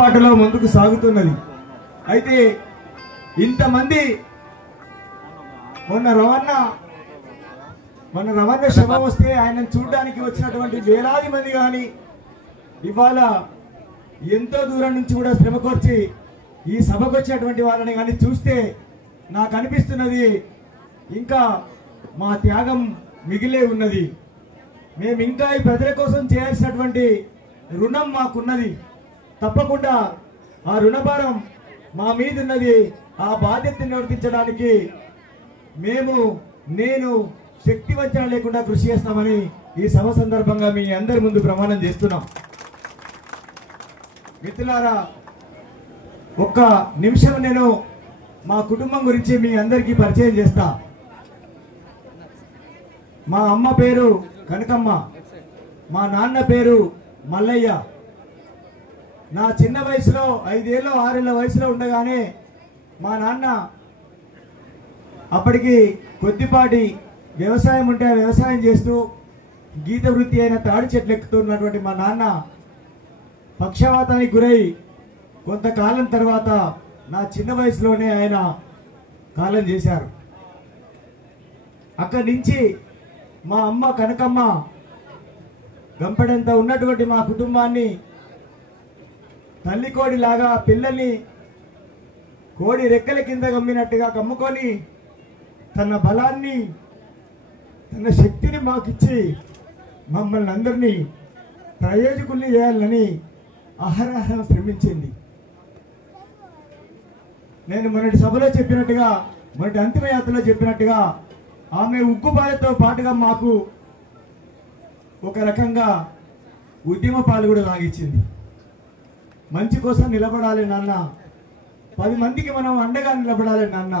బాటలో ముందుకు సాగుతున్నది. అయితే ఇంతమంది మొన్న రవణ శవ వస్తే ఆయనను చూడడానికి వచ్చినటువంటి వేలాది మంది కానీ ఇవాళ ఎంతో దూరం నుంచి కూడా శ్రమ కోర్చి ఈ సభకు వచ్చినటువంటి వాళ్ళని కానీ చూస్తే నాకు అనిపిస్తున్నది ఇంకా మా త్యాగం మిగిలే ఉన్నది. మేము ఇంకా ఈ ప్రజల కోసం చేయాల్సినటువంటి రుణం మాకున్నది. తప్పకుండా ఆ రుణభారం మా మీద ఉన్నది. ఆ బాధ్యతను నిర్వర్తించడానికి నేను శక్తి వంచన లేకుండా కృషి చేస్తామని ఈ సభ సందర్భంగా మీ అందరి ముందు ప్రమాణం చేస్తున్నాం. మిత్రులారా, ఒక్క నిమిషం నేను మా కుటుంబం గురించి మీ అందరికీ పరిచయం చేస్తా. మా అమ్మ పేరు కనకమ్మ, మా నాన్న పేరు మల్లయ్య. నా చిన్న వయసులో 5 ఏళ్ళ 6 ఏళ్ళ వయసులో ఉండగానే మా నాన్న అప్పటికి కొద్దిపాటి వ్యవసాయం ఉంటే ఆ వ్యవసాయం చేస్తూ గీత వృత్తి అయిన తాడి చెట్లు ఎక్కుతున్నటువంటి మా నాన్న పక్షవాతానికి గురై కొంతకాలం తర్వాత నా చిన్న వయసులోనే ఆయన కాలం చేశారు. అక్కడి నుంచి మా అమ్మ కనకమ్మ గంపడంత ఉన్నటువంటి మా కుటుంబాన్ని తల్లి కోడిలాగా పిల్లల్ని కోడి రెక్కల కింద గమ్మినట్టుగా కమ్ముకొని తన బలాన్ని తన శక్తిని మాకిచ్చి మమ్మల్ని అందరినీ ప్రయోజకుల్ని చేయాలని అహరహం శ్రమించింది. నేను మొన్నటి సభలో చెప్పినట్టుగా, మొన్నటి అంతిమయాత్రలో చెప్పినట్టుగా ఆమె ఉక్కుపాలతో పాటుగా మాకు ఒక రకంగా ఉద్యమ పాలు కూడా సాగించింది. మంచి కోసం నిలబడాలి నాన్న, 10 మందికి మనం అండగా నిలబడాలి నాన్న,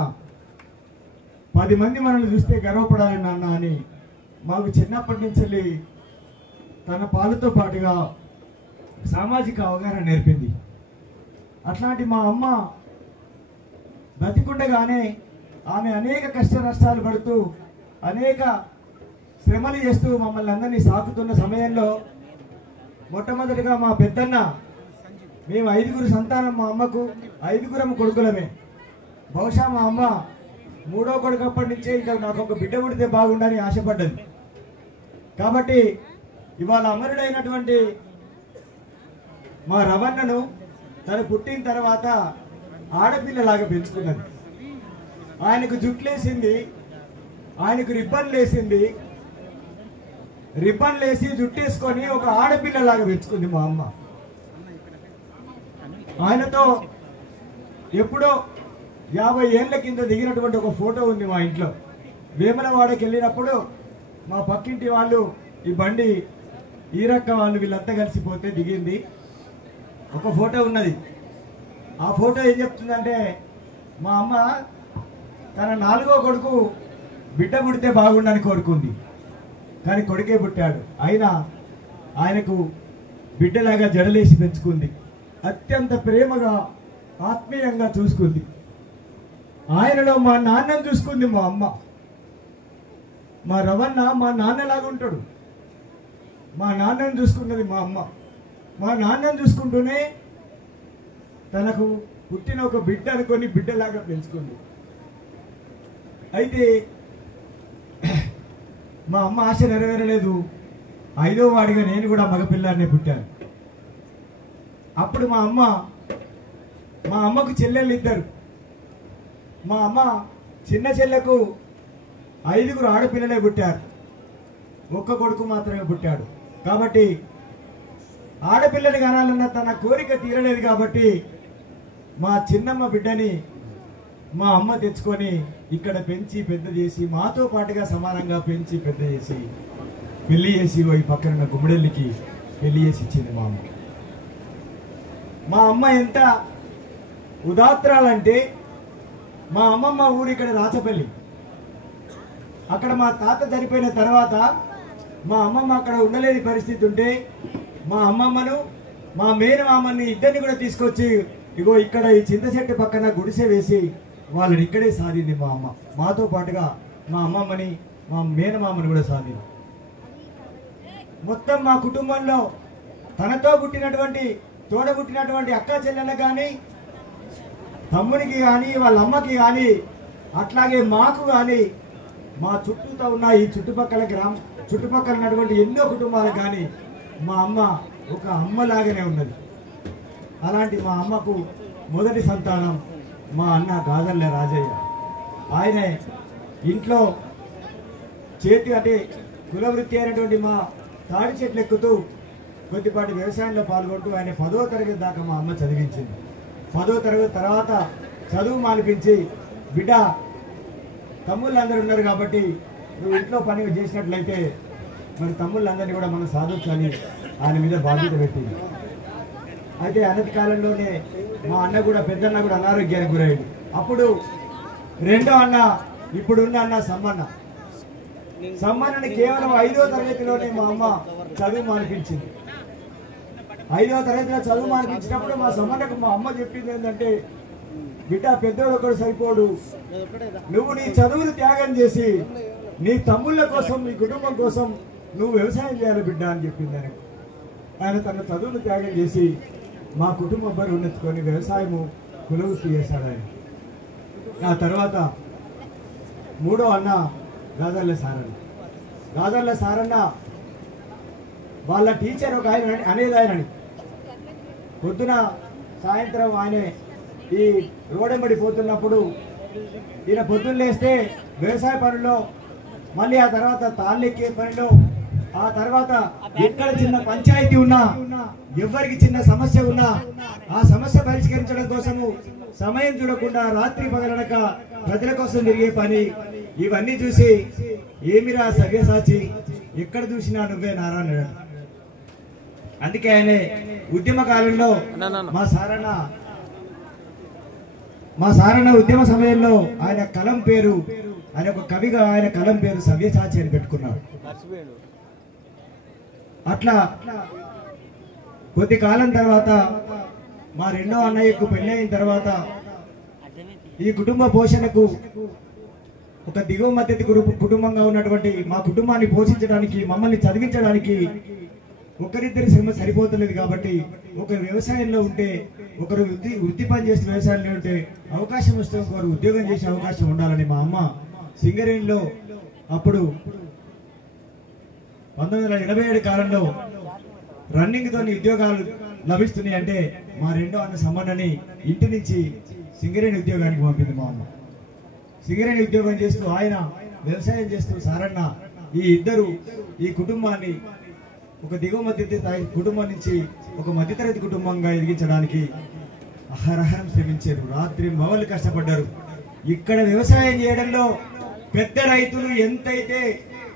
10 మంది మనల్ని చూస్తే గర్వపడాలి నాన్న అని మాకు చిన్నప్పటి నుంచి తన పాలతో పాటుగా సామాజిక అవగాహన నేర్పింది. అట్లాంటి మా అమ్మ బతికుండగానే ఆమె అనేక కష్ట నష్టాలు పడుతూ అనేక శ్రమలు చేస్తూ మమ్మల్ని అందరినీ సాకుతున్న సమయంలో మొట్టమొదటిగా మా పెద్దన్న, మేము 5గురు సంతానం, మా అమ్మకు 5గురం కొడుకులమే. బహుశా మా అమ్మ 3వ కొడుకు అప్పటి నుంచే ఇంకా నాకు ఒక బిడ్డ పుడితే బాగుండని ఆశపడ్డది. కాబట్టి ఇవాళ అమరుడైనటువంటి మా రవణను తను పుట్టిన తర్వాత ఆడపిల్లలాగా పెంచుకున్నది. ఆయనకు జుట్లేసింది, ఆయనకు రిబ్బన్లు వేసి జుట్టేసుకొని ఒక ఆడపిల్లలాగా పెంచుకుంది మా అమ్మ. ఆయనతో ఎప్పుడో 50 ఏళ్ల కింద దిగినటువంటి ఒక ఫోటో ఉంది మా ఇంట్లో. వేములవాడకి వెళ్ళినప్పుడు మా పక్కింటి వాళ్ళు, ఈ బండి ఈరక్క వాళ్ళు వీళ్ళంతా కలిసిపోతే దిగింది ఒక ఫోటో ఉన్నది. ఆ ఫోటో ఏం చెప్తుందంటే, మా అమ్మ తన 4వ కొడుకు బిడ్డ పుడితే బాగుండని కోరుకుంది, కానీ కొడుకే పుట్టాడు. అయినా ఆయనకు బిడ్డలాగా జడలేసి పెంచుకుంది, అత్యంత ప్రేమగా ఆత్మీయంగా చూసుకుంది. ఆయనలో మా నాన్నను చూసుకుంది మా అమ్మ. మా రవణ మా నాన్నలాగా ఉంటాడు, మా నాన్నను చూసుకున్నది మా అమ్మ. మా నాన్నను చూసుకుంటూనే తనకు పుట్టిన ఒక బిడ్డ అనుకొని బిడ్డలాగా పెంచుకుంది. అయితే మా అమ్మ ఆశ నెరవేరలేదు. 5వ వాడిగా నేను కూడా మగపిల్లాడినే పుట్టాను. అప్పుడు మా అమ్మకు చెల్లెళ్ళు 2. మా అమ్మ చిన్న చెల్లెకు 5గురు ఆడపిల్లలే పుట్టారు, ఒక్క కొడుకు మాత్రమే పుట్టాడు. కాబట్టి ఆడపిల్లని కనాలన్న తన కోరిక తీరలేదు. కాబట్టి మా చిన్నమ్మ బిడ్డని మా అమ్మ తెచ్చుకొని ఇక్కడ పెంచి పెద్ద చేసి, మాతో పాటుగా సమానంగా పెంచి పెద్ద చేసి పెళ్లి చేసి ఈ పక్కన గుమ్మడెల్లికి పెళ్లి చేసి ఇచ్చింది మా అమ్మ. మా అమ్మ ఎంత ఉదాత్రాలంటే, మా అమ్మమ్మ ఊరు ఇక్కడ రాచపల్లి. అక్కడ మా తాత చనిపోయిన తర్వాత మా అమ్మమ్మ అక్కడ ఉండలేని పరిస్థితి ఉంటే మా అమ్మమ్మను, మా మేనమామని ఇద్దరిని కూడా తీసుకొచ్చి ఇగో ఇక్కడ ఈ చింత చెట్టు పక్కన గుడిసె వేసి వాళ్ళని ఇక్కడే సాధింది మా అమ్మ. మాతో పాటుగా మా అమ్మమ్మని, మా మేనమామని కూడా సాధింది. మొత్తం మా కుటుంబంలో తనతో పుట్టినటువంటి తోడబుట్టినటువంటి అక్క చెల్లెలకు కానీ, తమ్మునికి కానీ, వాళ్ళ అమ్మకి కానీ, అట్లాగే మాకు కానీ, మా చుట్టూతో ఉన్న ఈ చుట్టుపక్కల ఉన్నటువంటి ఎన్నో కుటుంబాలకు కానీ మా అమ్మ ఒక అమ్మలాగానే ఉన్నది. అలాంటి మా అమ్మకు మొదటి సంతానం మా అన్న గాదర్ల రాజయ్య. ఆయనే ఇంట్లో అంటే కులవృత్తి అయినటువంటి మా తాడి చెట్లు ఎక్కుతూ కొద్దిపాటి వ్యవసాయంలో పాల్గొంటూ ఆయన 10వ తరగతి దాకా మా అమ్మ చదివించింది. 10వ తరగతి తర్వాత చదువు మానిపించి, బిడ్డ తమ్ముళ్ళందరూ ఉన్నారు కాబట్టి నువ్వు ఇంట్లో పని చేసినట్లయితే మరి తమ్ముళ్ళందరినీ కూడా మనం సాధించాలి ఆయన మీద బాధ్యత పెట్టింది. అయితే అనతి కాలంలోనే మా అన్న కూడా పెద్దన్న కూడా అనారోగ్యానికి గురయ్యాడు. అప్పుడు రెండో అన్న ఇప్పుడున్న అన్న సమ్మన్నని కేవలం 5వ తరగతిలోనే మా అమ్మ చదువు మానిపించింది. 5వ తరగతిలో చదువు మానిపించినప్పుడు మా సమ్మన్నకు మా అమ్మ చెప్పింది ఏంటంటే, బిడ్డ పెద్దోడు ఒకడు సరిపోడు, నువ్వు నీ చదువులు త్యాగం చేసి నీ తమ్ముళ్ళ కోసం, నీ కుటుంబం కోసం నువ్వు వ్యవసాయం చేయాలి బిడ్డ అని చెప్పింది. ఆయన తన చదువులు త్యాగం చేసి మా కుటుంబం బరి ఉన్నెత్తుకొని వ్యవసాయము కులవృత్తి చేశాడు ఆయన. ఆ తర్వాత మూడో అన్న గాదర్ల సారన్న వాళ్ళ టీచర్ ఒక ఆయన అనేది ఆయనని పొద్దున సాయంత్రం ఆయనే ఈ రోడెంబడి పోతున్నప్పుడు ఈయన పొద్దున్న లేస్తే వ్యవసాయ పనుల్లో, మళ్ళీ ఆ తర్వాత తాళ్ళెక్కే పనిలో, ఆ తర్వాత ఎక్కడ చిన్న పంచాయతీ ఉన్నా, ఎవరికి చిన్న సమస్య ఉన్నా ఆ సమస్య పరిష్కరించడం కోసము సమయం చూడకుండా రాత్రి పగలనక ప్రజల కోసం తిరిగే పని. ఇవన్నీ చూసి ఏమిరా సవ్యసాచి, ఎక్కడ చూసినా నువ్వే నారాయణ. అందుకే ఆయనే ఉద్యమ కాలంలో మా సారన్న ఉద్యమ సమయంలో ఆయన కలం పేరు, ఆయన ఒక కవిగా ఆయన కలం పేరు సవ్యసాచి అని పెట్టుకున్నాడు. అట్లా కొద్ది కాలం తర్వాత మా రెండో అన్నయ్యకు పెళ్ళైన తర్వాత ఈ కుటుంబ పోషణకు ఒక దిగువ మధ్యతి కుటుంబంగా ఉన్నటువంటి మా కుటుంబాన్ని పోషించడానికి, మమ్మల్ని చదివించడానికి ఒకరిద్దరి శ్రమ సరిపోతలేదు. కాబట్టి ఒకరు వ్యవసాయంలో ఉంటే, ఒకరు వృత్తి పని చేసే వ్యవసాయంలో ఉంటే అవకాశం వస్తే ఒకరు ఉద్యోగం చేసే అవకాశం ఉండాలని మా అమ్మ సింగరేణిలో అప్పుడు 1987 కాలంలో రన్నింగ్తో ఉద్యోగాలు లభిస్తున్నాయి అంటే మా రెండో అన్న సమ్మన్నని ఇంటి నుంచి సింగరేణి ఉద్యోగానికి పంపింది మా అమ్మ. సింగరేణి ఉద్యోగం చేస్తూ ఆయన వ్యవసాయం చేస్తూ సారన్న ఈ ఇద్దరు ఈ కుటుంబాన్ని ఒక దిగువ మధ్యతరగతి కుటుంబం నుంచి ఒక మధ్యతరగతి కుటుంబంగా ఎదిగించడానికి అహరహరం శ్రమించారు. రాత్రి మవలు కష్టపడ్డారు. ఇక్కడ వ్యవసాయం చేయడంలో పెద్ద రైతులు ఎంతైతే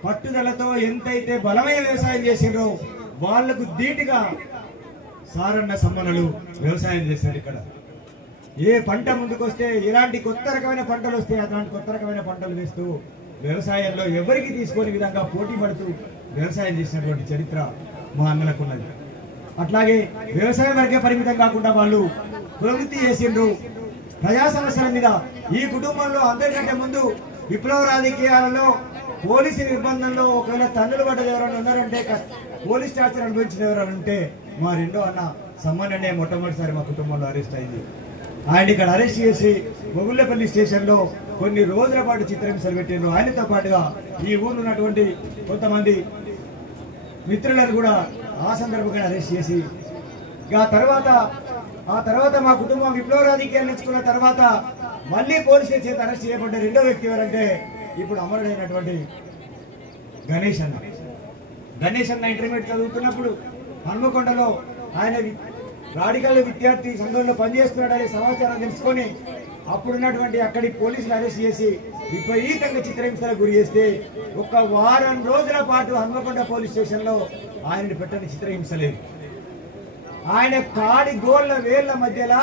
పట్టుదలతో, ఎంతైతే బలమైన వ్యవసాయం చేసిండ్రో వాళ్లకు ధీటుగా సారన్న సమ్మన్నలు వ్యవసాయం చేశారు. ఇక్కడ ఏ పంట ముందుకొస్తే, ఎలాంటి కొత్త రకమైన పంటలు వస్తే అలాంటి కొత్త రకమైన పంటలు వేస్తూ వ్యవసాయంలో ఎవరికి తీసుకునే విధంగా పోటీ పడుతూ వ్యవసాయం చేసినటువంటి చరిత్ర మా అన్నలకు ఉన్నది. అట్లాగే వ్యవసాయం వరకే పరిమితం కాకుండా వాళ్ళు ప్రవృత్తి చేసిండ్రు. ప్రజా సమస్యల మీద ఈ కుటుంబంలో అందరికంటే ముందు విప్లవ రాజకీయాలలో పోలీసు నిర్బంధంలో ఒకవేళ తన్నులు పడ్డది ఎవరైనా ఉన్నారంటే, పోలీస్ టార్చర్ అనుభవించిన ఎవరైనా ఉంటే మా రెండో అన్న సమ్మన్ననే మొట్టమొదటిసారి మా కుటుంబంలో అరెస్ట్ అయింది. ఆయన ఇక్కడ అరెస్ట్ చేసి మొగుళ్ళపల్లి స్టేషన్లో కొన్ని రోజుల పాటు చిత్రహింసలు పెట్టిండ్రు. ఆయనతో పాటుగా ఈ ఊరు ఉన్నటువంటి కొంతమంది మిత్రులను కూడా ఆ సందర్భంగా అరెస్ట్ చేసి, ఆ తర్వాత మా కుటుంబం విప్లవ రాజకీయాలు నేర్చుకున్న తర్వాత మళ్ళీ పోలీసుల చేత అరెస్ట్ చేయబడ్డ రెండో వ్యక్తి ఎవరంటే ఇప్పుడు అమరుడైనటువంటి గణేష్ అన్న ఇంటర్మీడియట్ చదువుతున్నప్పుడు హన్మకొండలో ఆయన రాడికల్ విద్యార్థి సంఘంలో పనిచేస్తున్నాడనే సమాచారం తెలుసుకొని అప్పుడున్నటువంటి అక్కడి పోలీసులు అరెస్ట్ చేసి విపరీతంగా చిత్రహింసలకు గురి చేస్తే ఒక వారం రోజుల పాటు హన్మకొండ పోలీస్ స్టేషన్లో ఆయనని పెట్టని చిత్రహింస లేదు. ఆయన కాడి గోళ్ల వేళ్ల మధ్యలో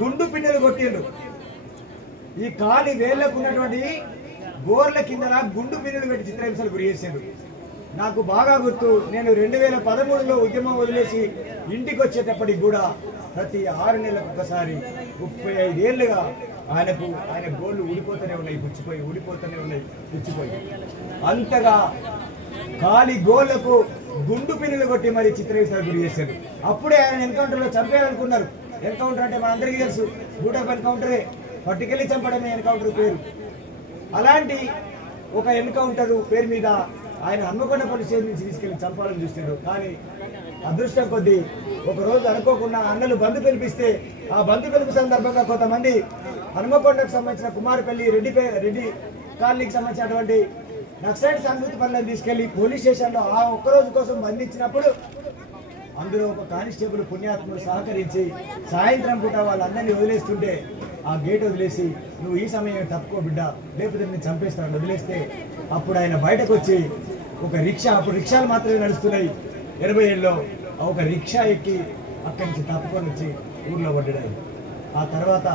గుండు పిన్నెలు కొట్టిండ్రు. ఈ కాలి వేళ్లకు ఉన్నటువంటి గోర్ల కింద గుండు పిన్నెలు పెట్టి చిత్రహింసలు గురి చేసిండ్రు. నాకు బాగా గుర్తు, నేను 2013లో ఉద్యమం వదిలేసి ఇంటికి వచ్చేటప్పటికి కూడా ప్రతి 6 నెలలకు ఒకసారి 35 ఏళ్లుగా ఆయన గోళ్ళు ఊడిపోతూనే ఉన్నాయి, పుచ్చిపోయి. అంతగా కాలి గోళ్లకు గుండు పిన్నులు కొట్టి మరి చిత్రహింసలకు గురి చేశారు. అప్పుడే ఆయన ఎన్కౌంటర్లో చంపేయాలనుకున్నారు. ఎన్కౌంటర్ అంటే మనందరికీ తెలుసు, బూటప్ ఎన్కౌంటరే, పట్టుకెళ్ళి చంపడమే ఎన్కౌంటర్ పేరు. అలాంటి ఒక ఎన్కౌంటర్ పేరు మీద ఆయన హన్మకొండ పోలీస్ స్టేషన్ నుంచి తీసుకెళ్లి చంపాలని చూస్తున్నాడు. కానీ అదృష్టం కొద్దీ ఒకరోజు అనుకోకుండా అన్నలు బంధు పిలిపిస్తే ఆ బంధు పిలుపు సందర్భంగా కొంతమంది హన్మకొండకు సంబంధించిన కుమారపల్లి రెడ్డి కాలనీకి సంబంధించినటువంటి నక్సలైట్ సానుభూతి పనులను తీసుకెళ్లి పోలీస్ స్టేషన్లో ఆ ఒక్కరోజు కోసం బంధించినప్పుడు అందులో ఒక కానిస్టేబుల్ పుణ్యాత్ముడు సహకరించి సాయంత్రం పూట వాళ్ళందరినీ వదిలేస్తుంటే ఆ గేట్ వదిలేసి నువ్వు ఈ సమయం తప్పుకో బిడ్డ, లేకపోతే నేను చంపేస్తాను వదిలేస్తే అప్పుడు ఆయన బయటకు వచ్చి ఒక రిక్షా, అప్పుడు రిక్షాలు మాత్రమే నడుస్తున్నాయి 87లో, ఒక రిక్షా ఎక్కి అక్కడి నుంచి తప్పుకొని వచ్చి ఊర్లో పడ్డాడు. ఆ తర్వాత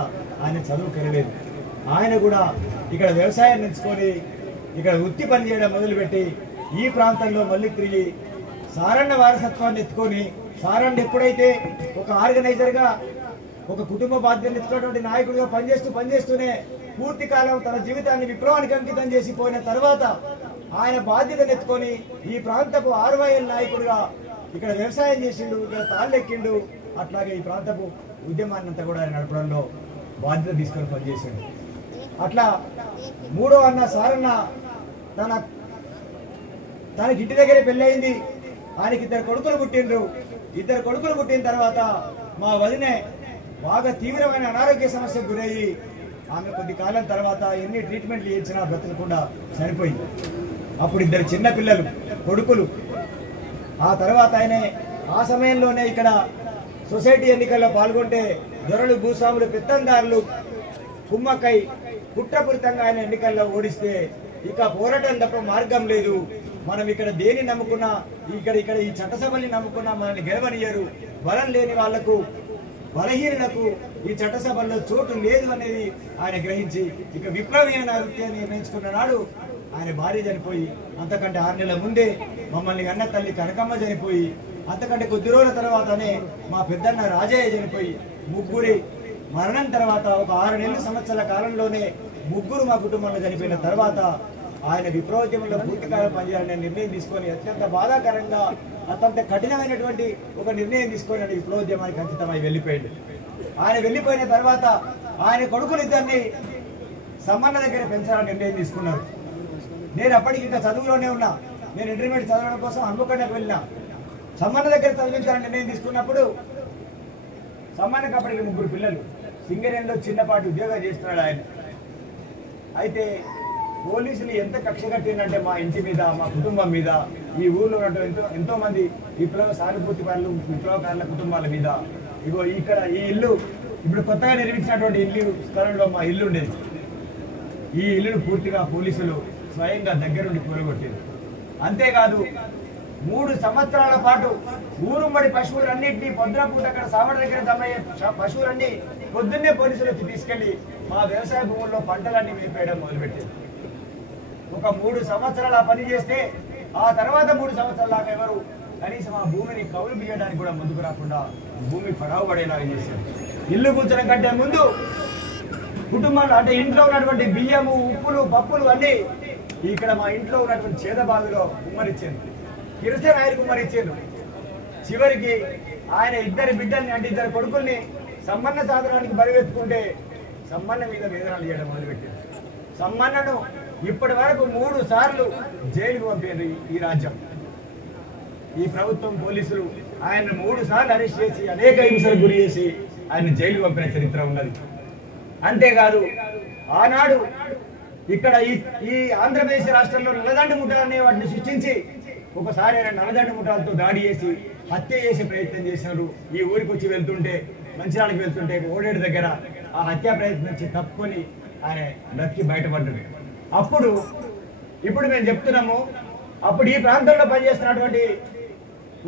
ఆయన చదువు కలలేదు. ఆయన కూడా ఇక్కడ వ్యవసాయం నేర్చుకొని ఇక్కడ వృత్తి పని చేయడం మొదలుపెట్టి ఈ ప్రాంతంలో మళ్ళీ తిరిగి సారన్న వారసత్వాన్ని ఎత్తుకొని సారన్న ఎప్పుడైతే ఒక ఆర్గనైజర్గా ఒక కుటుంబ బాధ్యతను ఎత్తుకున్నటువంటి నాయకుడిగా పనిచేస్తూనే పూర్తి కాలం తన జీవితాన్ని విప్లవానికి అంకితం చేసి పోయిన తర్వాత ఆయన బాధ్యతను ఎత్తుకొని ఈ ప్రాంతపు ఆర్వైఎల్ నాయకుడిగా ఇక్కడ వ్యవసాయం చేసిండు, ఇక్కడ తాళ్ళెక్కిండు. అట్లాగే ఈ ప్రాంతపు ఉద్యమాన్ని అంతా కూడా ఆయన నడపడంలో బాధ్యత తీసుకొని పనిచేసిండు. అట్లా మూడో అన్న సారన్న తనకి ఇంటి దగ్గరే పెళ్ళయింది. ఆయనకి ఇద్దరు కొడుకులు పుట్టిండ్రు. ఇద్దరు కొడుకులు పుట్టిన తర్వాత మా వదినే బాగా తీవ్రమైన అనారోగ్య సమస్యకు గురయ్యి ఆమె కొద్ది కాలం తర్వాత ఎన్ని ట్రీట్మెంట్లు ఇచ్చినా బ్రతకకుండా చనిపోయింది. అప్పుడు ఇద్దరు చిన్న పిల్లలు కొడుకులు. ఆ తర్వాత ఆయనే ఆ సమయంలోనే ఇక్కడ సొసైటీ ఎన్నికల్లో పాల్గొంటే దొరలు, భూస్వాములు, పెత్తందారులు కుమ్మక్కై కుట్రపూరితంగా ఆయన ఎన్నికల్లో ఓడిస్తే ఇక పోరాటం తప్ప మార్గం లేదు, మనం ఇక్కడ దేని నమ్ముకున్నా ఇక్కడ ఈ చట్టసభల్ని నమ్ముకున్నా మనల్ని గెలవనియరు, బలం లేని వాళ్లకు, బలహీనులకు ఈ చట్టసభల్లో చోటు లేదు అనేది ఆయన గ్రహించి ఇక విప్లవమైన వృత్తిని నిర్ణయించుకున్న నాడు ఆయన భార్య చనిపోయి, అంతకంటే 6 నెలల ముందే మమ్మల్ని అన్న తల్లి కనకమ్మ చనిపోయి, అంతకంటే కొద్ది రోజుల తర్వాతనే మా పెద్దన్న రాజయ్య చనిపోయి, ముగ్గురి మరణం తర్వాత ఒక 6 సంవత్సరాల కాలంలోనే ముగ్గురు మా కుటుంబంలో చనిపోయిన తర్వాత ఆయన విప్లవోద్యమంలో పూర్తికాలం పనిచేయాలనే నిర్ణయం తీసుకొని అత్యంత బాధాకరంగా అత్యంత కఠినమైనటువంటి ఒక నిర్ణయం తీసుకొని విప్లవోద్యమానికి అంకితమై వెళ్ళిపోయాడు. ఆయన వెళ్ళిపోయిన తర్వాత ఆయన కొడుకులిద్దరిని సమ్మన్న దగ్గర పెంచాలని నిర్ణయం తీసుకున్నారు. నేను అప్పటికి ఇంకా చదువులోనే ఉన్నా. నేను ఇంటర్మీడియట్ చదవడం కోసం హన్మకొండకు వెళ్ళినా. సమ్మన్న దగ్గర చదివించాలని నిర్ణయం తీసుకున్నప్పుడు సమ్మన్నకు అప్పటికి 3 పిల్లలు. సింగరేణిలో చిన్నపాటి ఉద్యోగం చేస్తున్నాడు ఆయన. అయితే పోలీసులు ఎంత కక్ష కట్టిందంటే మా ఇంటి మీద, మా కుటుంబం మీద, ఈ ఊళ్ళో ఉన్నటువంటి ఎంతో మంది విప్లవ సానుభూతి పనులు, విప్లవకారుల కుటుంబాల మీద. ఇగో ఇక్కడ ఈ ఇల్లు ఇప్పుడు కొత్తగా నిర్మించినటువంటి ఇల్లు స్థలంలో మా ఇల్లు ఉండేది. ఈ ఇల్లును పూర్తిగా పోలీసులు స్వయంగా దగ్గరుండి కూలగొట్టారు. అంతేకాదు 3 సంవత్సరాల పాటు ఊరుమ్మడి పశువులన్నింటినీ పొద్దునపూట అక్కడ సామడ దగ్గర జమయ్యే పశువులన్నీ పొద్దున్నే పోలీసులు వచ్చి తీసుకెళ్లి మా వ్యవసాయ భూముల్లో పంటలన్నీ మేపేయడం మొదలుపెట్టారు. ఒక 3 సంవత్సరాలు ఆ పని చేస్తే ఆ తర్వాత 3 సంవత్సరాల దాకా ఎవరు కనీసం ఆ భూమిని కౌలు బియ్యడానికి కూడా ముందుకు రాకుండా భూమి పడావు పడేలాగా చేశారు. ఇల్లు కూర్చోడం కంటే ముందు కుటుంబంలో అంటే ఇంట్లో ఉన్నటువంటి బియ్యము, ఉప్పులు, పప్పులు అన్నీ ఇక్కడ మా ఇంట్లో ఉన్నటువంటి చేదబాదులో కుమ్మరిచ్చారు. కిరసన ఆయన కుమ్మరిచ్చారు. చివరికి ఆయన 2 బిడ్డల్ని అంటే 2 కొడుకుల్ని సమ్మన్న సాధనానికి బరివెత్తుకుంటే సమ్మన్న మీద వేదనలు చేయడం మొదలుపెట్టారు. సమ్మన్నను ఇప్పటి వరకు 3 సార్లు జైలుకు పంపారు ఈ రాజ్యం. ఈ ప్రభుత్వం పోలీసులు ఆయన 3 సార్లు అరెస్ట్ చేసి అనేక హింసలకు గురి చేసి ఆయన జైలుకు పంపిన చరిత్ర ఉన్నది. అంతేకాదు ఆనాడు ఇక్కడ ఈ ఆంధ్రప్రదేశ్ రాష్ట్రంలో నల్లదండు ముఠాలు అనే వాటిని సృష్టించి ఒకసారి ఆయన నల్లదండు ముఠాలతో దాడి చేసి హత్య చేసే ప్రయత్నం చేసినారు. ఈ ఊరికి వచ్చి వెళ్తుంటే, మంచిర్యాలకు వెళ్తుంటే ఓడేడు దగ్గర ఆ హత్యా ప్రయత్నం నుంచి తప్పుకొని ఆయన బ్రతికి బయటపడ్డాడు. ఇప్పుడు మేము చెప్తున్నాము, అప్పుడు ఈ ప్రాంతంలో పనిచేస్తున్నటువంటి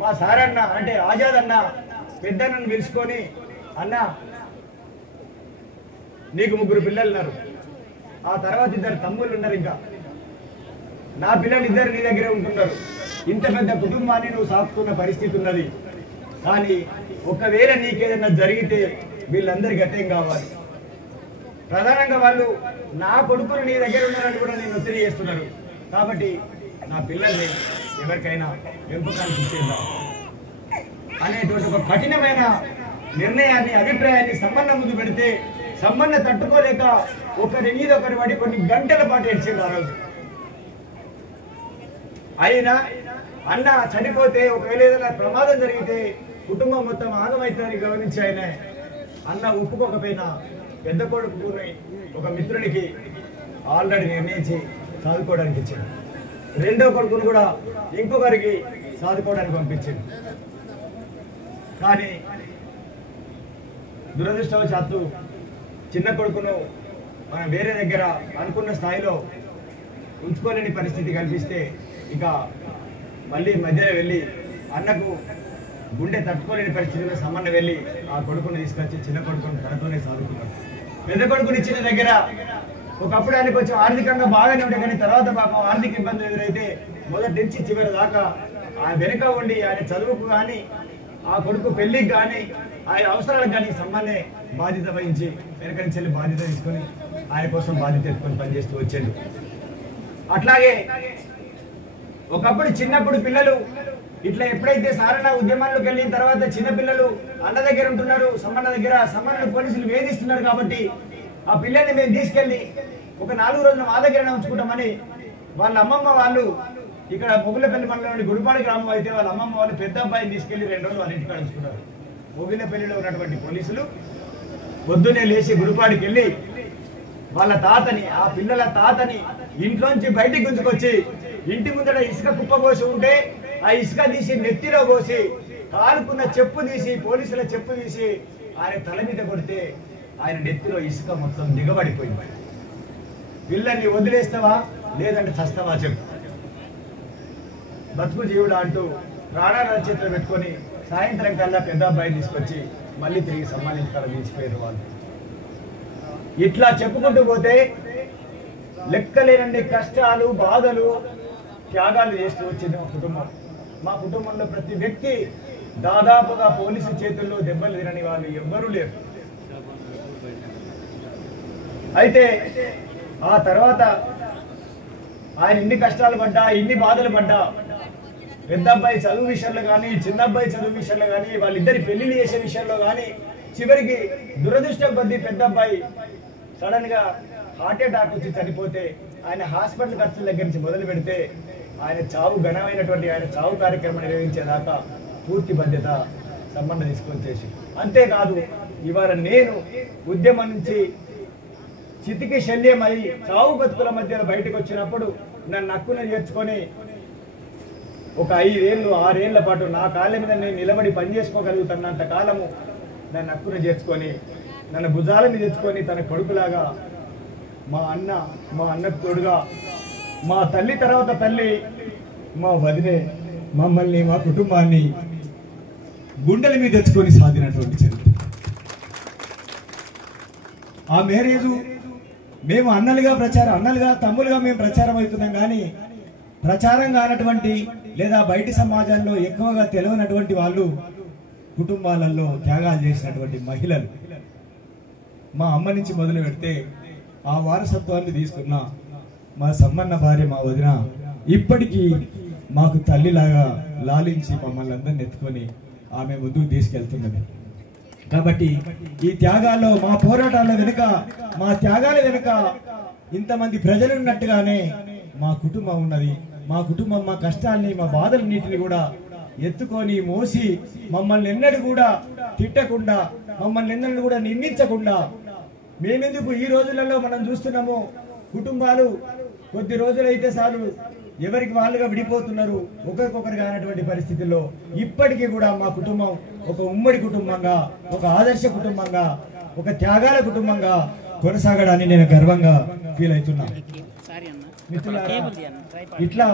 మా సారన్న అంటే ఆజాద్ అన్న పెద్దన్నను పిలుచుకొని, అన్న నీకు 3 పిల్లలు ఉన్నారు, ఆ తర్వాత 2 తమ్ముళ్ళు ఉన్నారు, ఇంకా నా పిల్లలు 2 నీ దగ్గరే ఉంటున్నారు, ఇంత పెద్ద కుటుంబాన్ని నువ్వు సాకుతున్న పరిస్థితి ఉన్నది, కానీ ఒకవేళ నీకేదైనా జరిగితే వీళ్ళందరి గతేం కావాలి. ప్రధానంగా వాళ్ళు నా కొడుకులు నీ దగ్గర ఉన్నారని కూడా నేను ఒత్తిడి చేస్తున్నారు. కాబట్టి నా పిల్లల్ని ఎవరికైనా పెంపకానికి ఇచ్చేద్దాం అనేటువంటి ఒక కఠినమైన నిర్ణయాన్ని అభిప్రాయాన్ని సంబంధం ముందు పెడితే సంబంధం తట్టుకోలేక ఒకరి మీద ఒకరి పడి కొన్ని గంటల పాటు ఏడ్చింది ఆ రోజు. అయినా అన్న చనిపోతే ఒకవేళ ఏదైనా ప్రమాదం జరిగితే కుటుంబం మొత్తం ఆగమవుతుందని గమనించి ఆయన అన్న ఒప్పుకోకపోయినా పెద్ద కొడుకుని ఒక మిత్రునికి ఆల్రెడీ నిర్ణయించి చదువుకోవడానికి ఇచ్చాడు. రెండో కొడుకును కూడా ఇంకొకరికి చదువుకోవడానికి పంపించాడు. కానీ దురదృష్టవశాత్తు చిన్న కొడుకును మనం వేరే దగ్గర అనుకున్న స్థాయిలో ఉంచుకోలేని పరిస్థితి కల్పిస్తే ఇక మళ్ళీ మధ్యలో వెళ్ళి అన్నకు గుండె తట్టుకోలేని పరిస్థితిలో సంబంధం వెళ్ళి ఆ కొడుకుని తీసుకొచ్చి చిన్న కొడుకుని తనతోనే చదువుకున్నాడు. పెద్ద కొడుకుని ఇచ్చిన దగ్గర ఒకప్పుడు ఆయన కొంచెం ఆర్థికంగా బాగానే ఉండే, కానీ తర్వాత పాపం ఆర్థిక ఇబ్బందులు ఎదురైతే మొదటి నుంచి చివరి దాకా ఆయన వెనుక ఉండి ఆయన చదువుకు కానీ ఆ కొడుకు పెళ్లికి కానీ ఆయన అవసరాలకు కానీ సంబంధే బాధ్యత వహించి వెనక నుంచి వెళ్ళి బాధ్యత తీసుకొని ఆయన కోసం బాధ్యత ఎత్తుకొని పనిచేస్తూ వచ్చేది. అట్లాగే ఒకప్పుడు చిన్నప్పుడు పిల్లలు ఇట్లా ఎప్పుడైతే సారణ ఉద్యమాల్లోకి వెళ్ళిన తర్వాత చిన్నపిల్లలు అన్న దగ్గర ఉంటున్నారు, సమ్మన్న దగ్గర, సమ్మన్నను పోలీసులు వేధిస్తున్నారు కాబట్టి ఆ పిల్లల్ని మేము తీసుకెళ్ళి ఒక 4 రోజులు మా దగ్గరనే ఉంచుకుంటామని వాళ్ళ అమ్మమ్మ వాళ్ళు ఇక్కడ మొగులపల్లి మండలంలోని గుడిపాడు గ్రామం అయితే వాళ్ళ అమ్మమ్మ వాళ్ళు పెద్ద అబ్బాయిని తీసుకెళ్లి 2 రోజులు వాళ్ళ ఇంటికి ఉంచుకున్నారు. మొగులపల్లిలో ఉన్నటువంటి పోలీసులు పొద్దునే లేచి గుడిపాడికి వెళ్ళి వాళ్ళ తాతని, ఆ పిల్లల తాతని ఇంట్లోంచి బయటికి గుంజుకొచ్చి ఇంటి ముందర ఇసుక కుప్ప పోసి ఉంటే ఆ ఇసుక తీసి నెత్తిలో పోసి కాలుకున్న చెప్పు తీసి, పోలీసుల చెప్పు తీసి ఆయన తల మీద కొడితే ఆయన నెత్తిలో ఇసుక మొత్తం దిగబడిపోయింది. పిల్లల్ని వదిలేస్తావా లేదంటే చస్తావా చెప్పు, బతుకు జీవుడా అంటూ ప్రాణాల చేతిలో పెట్టుకొని సాయంత్రం కల్లా పెద్ద అబ్బాయిని తీసుకొచ్చి మళ్ళీ తిరిగి సమ్మానించుతారు తీసిపోయారు వాళ్ళు. ఇట్లా చెప్పుకుంటూ పోతే లెక్కలేనండి కష్టాలు, బాధలు, త్యాగాలు చేస్తూ వచ్చింది మా కుటుంబం. మా కుటుంబంలో ప్రతి వ్యక్తి దాదాపుగా పోలీసు చేతుల్లో దెబ్బలు తినని వాళ్ళు ఎవ్వరూ లేరు. అయితే ఆ తర్వాత ఆయన ఇన్ని కష్టాలు పడ్డా, ఇన్ని బాధలు పడ్డా, పెద్ద అబ్బాయి చదువు విషయంలో కానీ, చిన్న అబ్బాయి చదువు విషయంలో కానీ, వాళ్ళిద్దరి పెళ్లిళ్ళు చేసే విషయంలో కానీ, చివరికి దురదృష్టం కొద్దీ పెద్ద అబ్బాయి సడన్ గా హార్ట్ అటాక్ వచ్చి చనిపోతే ఆయన హాస్పిటల్ ఖర్చుల దగ్గర నుంచి మొదలు పెడితే ఆయన చావు ఘనమైనటువంటి ఆయన చావు కార్యక్రమం నిర్వహించేదాకా పూర్తి బాధ్యత సంబంధం తీసుకొని చేసి, అంతేకాదు ఇవాళ నేను ఉద్యమం నుంచి చితికి శల్యమై చావు బతుకుల మధ్యలో బయటకు వచ్చినప్పుడు నన్ను హక్కున చేర్చుకొని ఒక 5 ఏళ్ళు 6 ఏళ్ల పాటు నా కాళ్ళ మీద నేను నిలబడి పనిచేసుకోగలుగుతున్నంత కాలము నన్ను హక్కున చేర్చుకొని నన్ను భుజాల మీద తెచ్చుకొని తన కొడుకులాగా మా అన్నకు తోడుగా మా తల్లి తర్వాత తల్లి మా వదినే మమ్మల్ని, మా కుటుంబాన్ని గుండెల మీద తెచ్చుకొని సాధినటువంటి చరిత్ర. ఆ మ్యారేజు మేము అన్నలుగా తమ్ములుగా మేము ప్రచారం అవుతున్నాం, కానీ ప్రచారం కానటువంటి లేదా బయటి సమాజంలో ఎక్కువగా తెలియనటువంటి వాళ్ళు కుటుంబాలలో త్యాగాలు చేసినటువంటి మహిళలు. మా అమ్మ నుంచి మొదలు పెడితే ఆ వారసత్వాన్ని తీసుకున్న మా సమ్మన్న భార్య మా వదిన ఇప్పటికీ మాకు తల్లిలాగా లాలించి మమ్మల్ని అందరిని ఎత్తుకొని ఆమె ముందుకు తీసుకెళ్తున్నది. కాబట్టి ఈ త్యాగాల్లో, మా పోరాటాల వెనుక, మా త్యాగాల వెనుక ఇంతమంది ప్రజలు ఉన్నట్టుగానే మా కుటుంబం ఉన్నది. మా కుటుంబం మా కష్టాల్ని, మా బాధలన్నింటినీ కూడా ఎత్తుకొని మోసి మమ్మల్ని ఎన్నడూ కూడా తిట్టకుండా, మమ్మల్ని ఎన్నడూ కూడా నిందించకుండా, మేమెందుకు ఈ రోజులలో మనం చూస్తున్నాము కుటుంబాలు కొద్ది రోజులైతే చాలు ఎవరికి వాళ్ళుగా విడిపోతున్నారు, ఒకరికొకరు కానటువంటి పరిస్థితుల్లో ఇప్పటికీ కూడా మా కుటుంబం ఒక ఉమ్మడి కుటుంబంగా, ఒక ఆదర్శ కుటుంబంగా, ఒక త్యాగాల కుటుంబంగా కొనసాగడాన్ని నేను గర్వంగా ఫీల్ అవుతున్నా. మిత్రులారా, ఇట్లా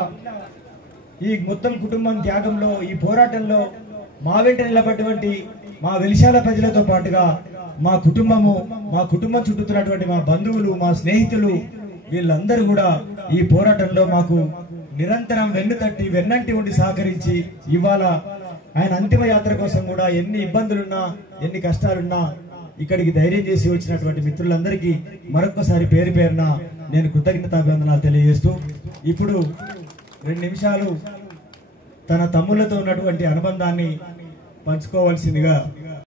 ఈ మొత్తం కుటుంబం త్యాగంలో, ఈ పోరాటంలో మా వెంట నిలబడినటువంటి మా వెలిశాల ప్రజలతో పాటుగా మా కుటుంబం చుట్టూతున్నటువంటి మా బంధువులు, మా స్నేహితులు, వీళ్ళందరూ కూడా ఈ పోరాటంలో మాకు నిరంతరం వెన్నుతట్టి వెన్నంటి ఉండి సహకరించి ఇవాళ ఆయన అంతిమ యాత్ర కోసం కూడా ఎన్ని ఇబ్బందులున్నా, ఎన్ని కష్టాలున్నా ఇక్కడికి ధైర్యం చేసి వచ్చినటువంటి మిత్రులందరికీ మరొకసారి పేరు పేరున నేను కృతజ్ఞతాభివందనాలు తెలియజేస్తూ ఇప్పుడు 2 నిమిషాలు తన తమ్ముళ్లతో ఉన్నటువంటి అనుబంధాన్ని పంచుకోవాల్సిందిగా